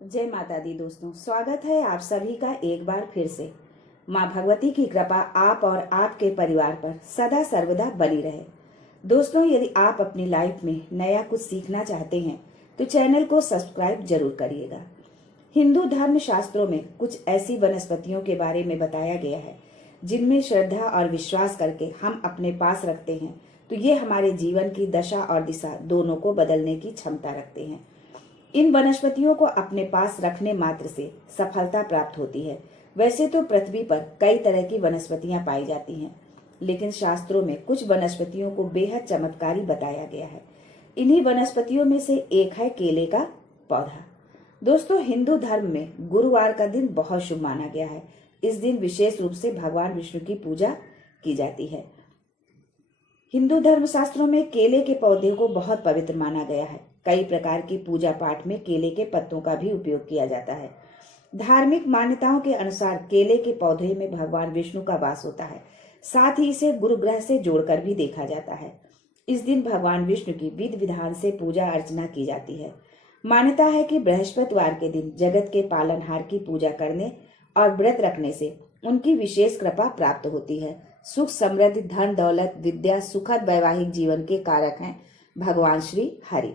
जय माता दी दोस्तों, स्वागत है आप सभी का एक बार फिर से। माँ भगवती की कृपा आप और आपके परिवार पर सदा सर्वदा बनी रहे। दोस्तों, यदि आप अपनी लाइफ में नया कुछ सीखना चाहते हैं तो चैनल को सब्सक्राइब जरूर करिएगा। हिंदू धर्म शास्त्रों में कुछ ऐसी वनस्पतियों के बारे में बताया गया है जिनमें श्रद्धा और विश्वास करके हम अपने पास रखते हैं तो ये हमारे जीवन की दशा और दिशा दोनों को बदलने की क्षमता रखते हैं। इन वनस्पतियों को अपने पास रखने मात्र से सफलता प्राप्त होती है। वैसे तो पृथ्वी पर कई तरह की वनस्पतियां पाई जाती हैं, लेकिन शास्त्रों में कुछ वनस्पतियों को बेहद चमत्कारी बताया गया है। इन्हीं वनस्पतियों में से एक है केले का पौधा। दोस्तों, हिंदू धर्म में गुरुवार का दिन बहुत शुभ माना गया है। इस दिन विशेष रूप से भगवान विष्णु की पूजा की जाती है। हिंदू धर्म शास्त्रों में केले के पौधे को बहुत पवित्र माना गया है। कई प्रकार की पूजा पाठ में केले के पत्तों का भी उपयोग किया जाता है। धार्मिक मान्यताओं के अनुसार केले के पौधे में भगवान विष्णु का वास होता है। साथ ही इसे गुरु ग्रह से जोड़कर भी देखा जाता है। इस दिन भगवान विष्णु की विधि विधान से पूजा अर्चना की जाती है। मान्यता है कि बृहस्पतिवार के दिन जगत के पालनहार की पूजा करने और व्रत रखने से उनकी विशेष कृपा प्राप्त होती है। सुख, समृद्धि, धन, दौलत, विद्या, सुखद वैवाहिक जीवन के कारक हैं भगवान श्री हरि।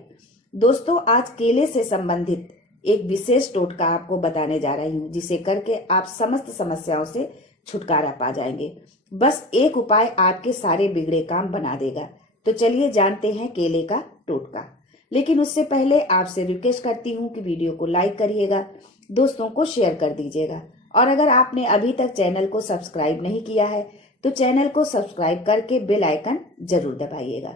दोस्तों, आज केले से संबंधित एक विशेष टोटका आपको बताने जा रही हूँ, जिसे करके आप समस्त समस्याओं से छुटकारा पा जाएंगे। बस एक उपाय आपके सारे बिगड़े काम बना देगा। तो चलिए जानते हैं केले का टोटका। लेकिन उससे पहले आपसे रिक्वेस्ट करती हूँ कि वीडियो को लाइक करिएगा, दोस्तों को शेयर कर दीजिएगा, और अगर आपने अभी तक चैनल को सब्सक्राइब नहीं किया है तो चैनल को सब्सक्राइब करके बेल आइकन जरूर दबाइएगा।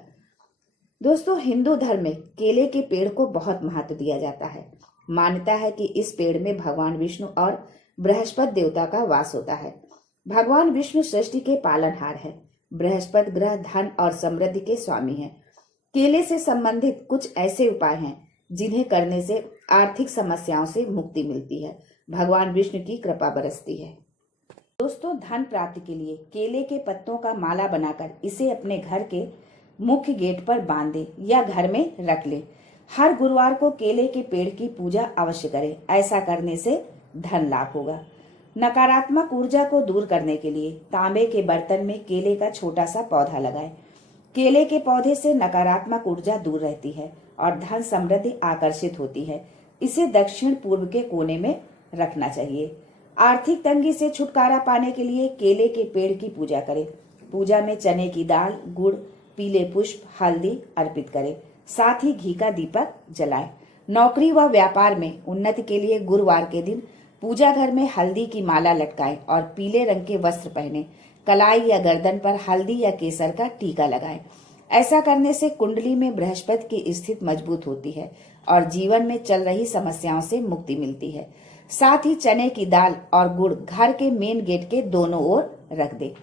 दोस्तों, हिंदू धर्म में केले के पेड़ को बहुत महत्व दिया जाता है। मान्यता है कि इस पेड़ में भगवान विष्णु और बृहस्पति देवता का वास होता है। भगवान विष्णु सृष्टि के पालनहार है। बृहस्पति ग्रह धन और समृद्धि के स्वामी है। केले से संबंधित कुछ ऐसे उपाय हैं जिन्हें करने से आर्थिक समस्याओं से मुक्ति मिलती है, भगवान विष्णु की कृपा बरसती है। दोस्तों, धन प्राप्ति के लिए केले के पत्तों का माला बनाकर इसे अपने घर के मुख्य गेट पर बांध दें या घर में रख लें। हर गुरुवार को केले के पेड़ की पूजा अवश्य करें। ऐसा करने से धन लाभ होगा। नकारात्मक ऊर्जा को दूर करने के लिए तांबे के बर्तन में केले का छोटा सा पौधा लगाएं। केले के पौधे से नकारात्मक ऊर्जा दूर रहती है और धन समृद्धि आकर्षित होती है। इसे दक्षिण पूर्व के कोने में रखना चाहिए। आर्थिक तंगी से छुटकारा पाने के लिए केले के पेड़ की पूजा करें। पूजा में चने की दाल, गुड़, पीले पुष्प, हल्दी अर्पित करें। साथ ही घी का दीपक जलाएं। नौकरी व व्यापार में उन्नति के लिए गुरुवार के दिन पूजा घर में हल्दी की माला लटकाएं और पीले रंग के वस्त्र पहने। कलाई या गर्दन पर हल्दी या केसर का टीका लगाएं। ऐसा करने से कुंडली में बृहस्पति की स्थिति मजबूत होती है और जीवन में चल रही समस्याओं से मुक्ति मिलती है। साथ ही चने की दाल और गुड़ घर के मेन गेट के दोनों ओर रख दे।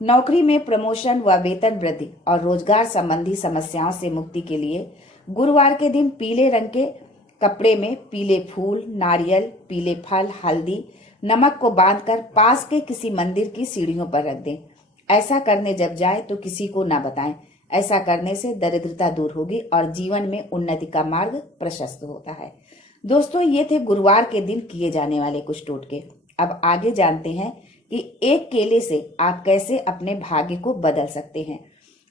नौकरी में प्रमोशन व वेतन वृद्धि और रोजगार संबंधी समस्याओं से मुक्ति के लिए गुरुवार के दिन पीले रंग के कपड़े में पीले फूल, नारियल, पीले फल, हल्दी, नमक को बांधकर पास के किसी मंदिर की सीढ़ियों पर रख दें। ऐसा करने जब जाए तो किसी को ना बताएं। ऐसा करने से दरिद्रता दूर होगी और जीवन में उन्नति का मार्ग प्रशस्त होता है। दोस्तों, ये थे गुरुवार के दिन किए जाने वाले कुछ टोटके। अब आगे जानते हैं कि एक केले से आप कैसे अपने भाग्य को बदल सकते हैं।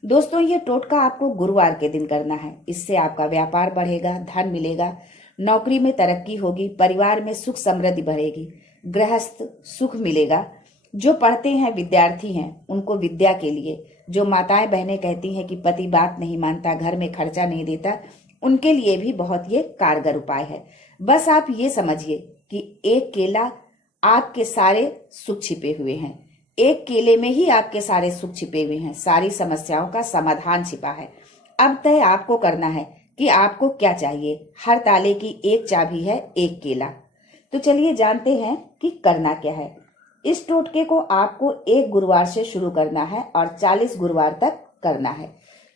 दोस्तों, ये टोटका आपको गुरुवार के दिन करना है। इससे आपका व्यापार बढ़ेगा, धन मिलेगा, नौकरी में तरक्की होगी, परिवार में सुख समृद्धि बढ़ेगी, गृहस्थ सुख मिलेगा। जो पढ़ते हैं, विद्यार्थी हैं, उनको विद्या के लिए, जो माताएं बहनें कहती हैं कि पति बात नहीं मानता, घर में खर्चा नहीं देता, उनके लिए भी बहुत ये कारगर उपाय है। बस आप ये समझिए कि एक केला आपके सारे सुख छिपे हुए हैं। एक केले में ही आपके सारे सुख छिपे हुए हैं। सारी समस्याओं का समाधान छिपा है। अब तय आपको करना है कि आपको क्या चाहिए। हर ताले की एक चाबी है, एक केला। तो चलिए जानते हैं कि करना क्या है। इस टोटके को आपको एक गुरुवार से शुरू करना है और 40 गुरुवार तक करना है।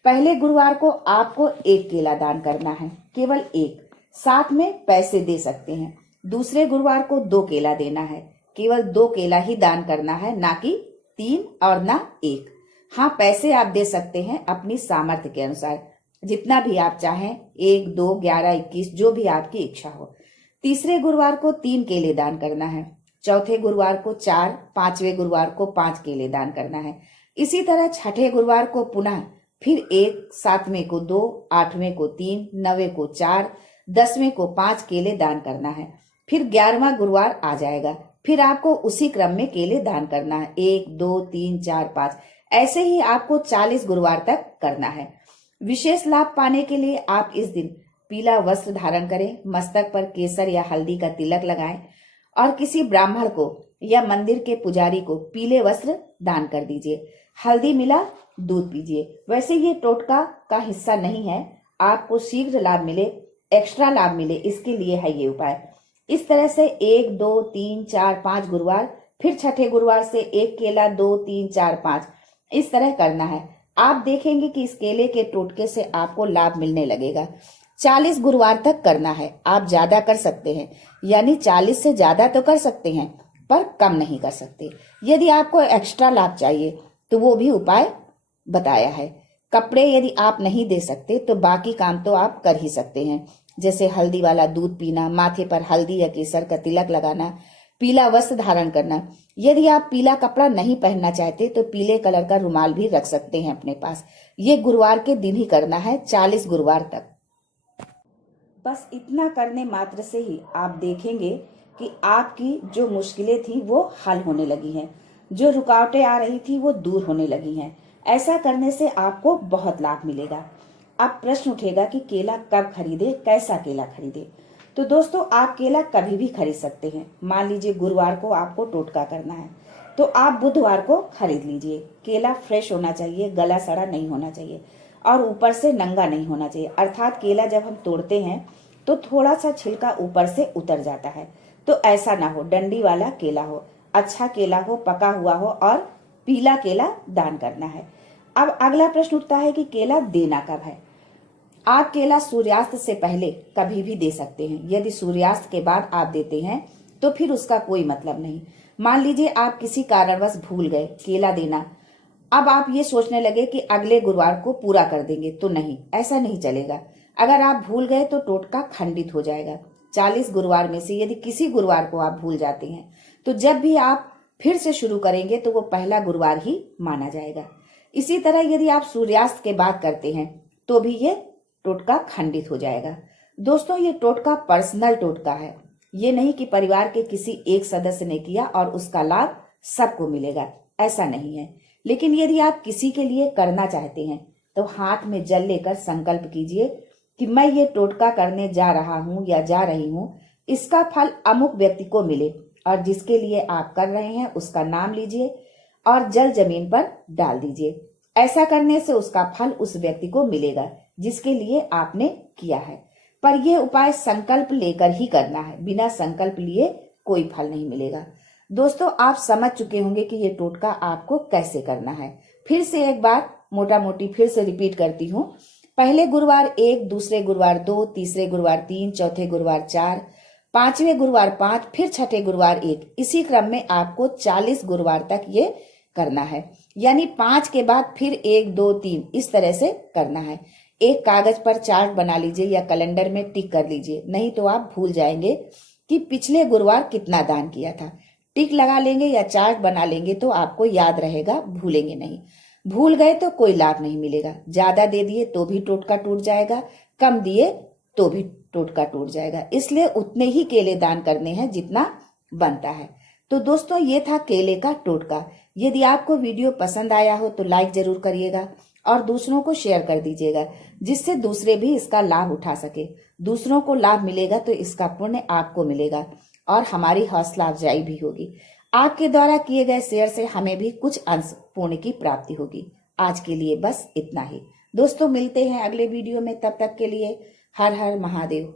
पहले गुरुवार को आपको एक केला दान करना है, केवल एक। साथ में पैसे दे सकते हैं। दूसरे गुरुवार को 2 केला देना है, केवल 2 केला ही दान करना है, ना कि 3 और ना 1। हाँ, पैसे आप दे सकते हैं अपनी सामर्थ्य के अनुसार, जितना भी आप चाहें, 1, 2, 11, 21, जो भी आपकी इच्छा हो। तीसरे गुरुवार को 3 केले दान करना है, चौथे गुरुवार को 4, पांचवें गुरुवार को 5 केले दान करना है। इसी तरह छठे गुरुवार को पुनः फिर 1, 7वें को 2, 8वें को 3, 9वें को 4, 10वें को 5 केले दान करना है। फिर 11वां गुरुवार आ जाएगा, फिर आपको उसी क्रम में केले दान करना है, 1, 2, 3, 4, 5, ऐसे ही आपको 40 गुरुवार तक करना है। विशेष लाभ पाने के लिए आप इस दिन पीला वस्त्र धारण करें, मस्तक पर केसर या हल्दी का तिलक लगाएं और किसी ब्राह्मण को या मंदिर के पुजारी को पीले वस्त्र दान कर दीजिए। हल्दी मिला दूध पीजिए। वैसे ये टोटका का हिस्सा नहीं है, आपको शीघ्र लाभ मिले, एक्स्ट्रा लाभ मिले, इसके लिए है ये उपाय। इस तरह से 1, 2, 3, 4, 5 गुरुवार, फिर छठे गुरुवार से 1 केला, 2, 3, 4, 5, इस तरह करना है। आप देखेंगे कि इस केले के टोटके से आपको लाभ मिलने लगेगा। 40 गुरुवार तक करना है। आप ज्यादा कर सकते हैं, यानी 40 से ज्यादा तो कर सकते हैं, पर कम नहीं कर सकते। यदि आपको एक्स्ट्रा लाभ चाहिए तो वो भी उपाय बताया है। कपड़े यदि आप नहीं दे सकते तो बाकी काम तो आप कर ही सकते हैं, जैसे हल्दी वाला दूध पीना, माथे पर हल्दी या केसर का तिलक लगाना, पीला वस्त्र धारण करना। यदि आप पीला कपड़ा नहीं पहनना चाहते तो पीले कलर का रुमाल भी रख सकते हैं अपने पास। ये गुरुवार के दिन ही करना है, 40 गुरुवार तक। बस इतना करने मात्र से ही आप देखेंगे कि आपकी जो मुश्किलें थी वो हल होने लगी हैं, जो रुकावटें आ रही थी वो दूर होने लगी हैं। ऐसा करने से आपको बहुत लाभ मिलेगा। अब प्रश्न उठेगा कि केला कब खरीदे, कैसा केला खरीदे। तो दोस्तों, आप केला कभी भी खरीद सकते हैं। मान लीजिए गुरुवार को आपको टोटका करना है तो आप बुधवार को खरीद लीजिए। केला फ्रेश होना चाहिए, गला सड़ा नहीं होना चाहिए और ऊपर से नंगा नहीं होना चाहिए। अर्थात केला जब हम तोड़ते हैं तो थोड़ा सा छिलका ऊपर से उतर जाता है, तो ऐसा ना हो। डंडी वाला केला हो, अच्छा केला हो, पका हुआ हो और पीला केला दान करना है। अब अगला प्रश्न उठता है कि केला देना कब है। आप केला सूर्यास्त से पहले कभी भी दे सकते हैं। यदि सूर्यास्त के बाद आप देते हैं तो फिर उसका कोई मतलब नहीं। मान लीजिए आप किसी कारणवश भूल गए केला देना, अब आप ये सोचने लगे कि अगले गुरुवार को पूरा कर देंगे, तो नहीं, ऐसा नहीं चलेगा। अगर आप भूल गए तो टोटका खंडित हो जाएगा। 40 गुरुवार में से यदि किसी गुरुवार को आप भूल जाते हैं तो जब भी आप फिर से शुरू करेंगे तो वो पहला गुरुवार ही माना जाएगा। इसी तरह यदि आप सूर्यास्त के बाद करते हैं तो भी ये टोटका खंडित हो जाएगा। दोस्तों, ये टोटका पर्सनल टोटका है। ये नहीं कि परिवार के किसी एक सदस्य ने किया और उसका लाभ सबको मिलेगा, ऐसा नहीं है। लेकिन यदि आप किसी के लिए करना चाहते हैं तो हाथ में जल लेकर संकल्प कीजिए कि मैं ये टोटका करने जा रहा हूँ या जा रही हूँ, इसका फल अमुक व्यक्ति को मिले, और जिसके लिए आप कर रहे हैं उसका नाम लीजिए और जल जमीन पर डाल दीजिए। ऐसा करने से उसका फल उस व्यक्ति को मिलेगा जिसके लिए आपने किया है। पर यह उपाय संकल्प लेकर ही करना है, बिना संकल्प लिए कोई फल नहीं मिलेगा। दोस्तों, आप समझ चुके होंगे कि ये टोटका आपको कैसे करना है। फिर से एक बार मोटा मोटी फिर से रिपीट करती हूँ। पहले गुरुवार 1, दूसरे गुरुवार 2, तीसरे गुरुवार 3, चौथे गुरुवार 4, पांचवें गुरुवार 5, फिर छठे गुरुवार 1। इसी क्रम में आपको 40 गुरुवार तक ये करना है। यानी 5 के बाद फिर 1, 2, 3 इस तरह से करना है। एक कागज पर चार्ट बना लीजिए या कैलेंडर में टिक कर लीजिए, नहीं तो आप भूल जाएंगे कि पिछले गुरुवार कितना दान किया था। टिक लगा लेंगे या चार्ट बना लेंगे तो आपको याद रहेगा, भूलेंगे नहीं। भूल गए तो कोई लाभ नहीं मिलेगा। ज्यादा दे दिए तो भी टोटका टूट जाएगा, कम दिए तो भी टोटका टूट जाएगा। इसलिए उतने ही केले दान करने हैं जितना बनता है। तो दोस्तों, ये था केले का टोटका। यदि आपको वीडियो पसंद आया हो तो लाइक जरूर करिएगा और दूसरों को शेयर कर दीजिएगा, जिससे दूसरे भी इसका लाभ उठा सके। दूसरों को लाभ मिलेगा तो इसका पुण्य आपको मिलेगा और हमारी हौसला अफजाई भी होगी। आपके द्वारा किए गए शेयर से हमें भी कुछ अंश पुण्य की प्राप्ति होगी। आज के लिए बस इतना ही दोस्तों, मिलते हैं अगले वीडियो में। तब तक के लिए हर हर महादेव।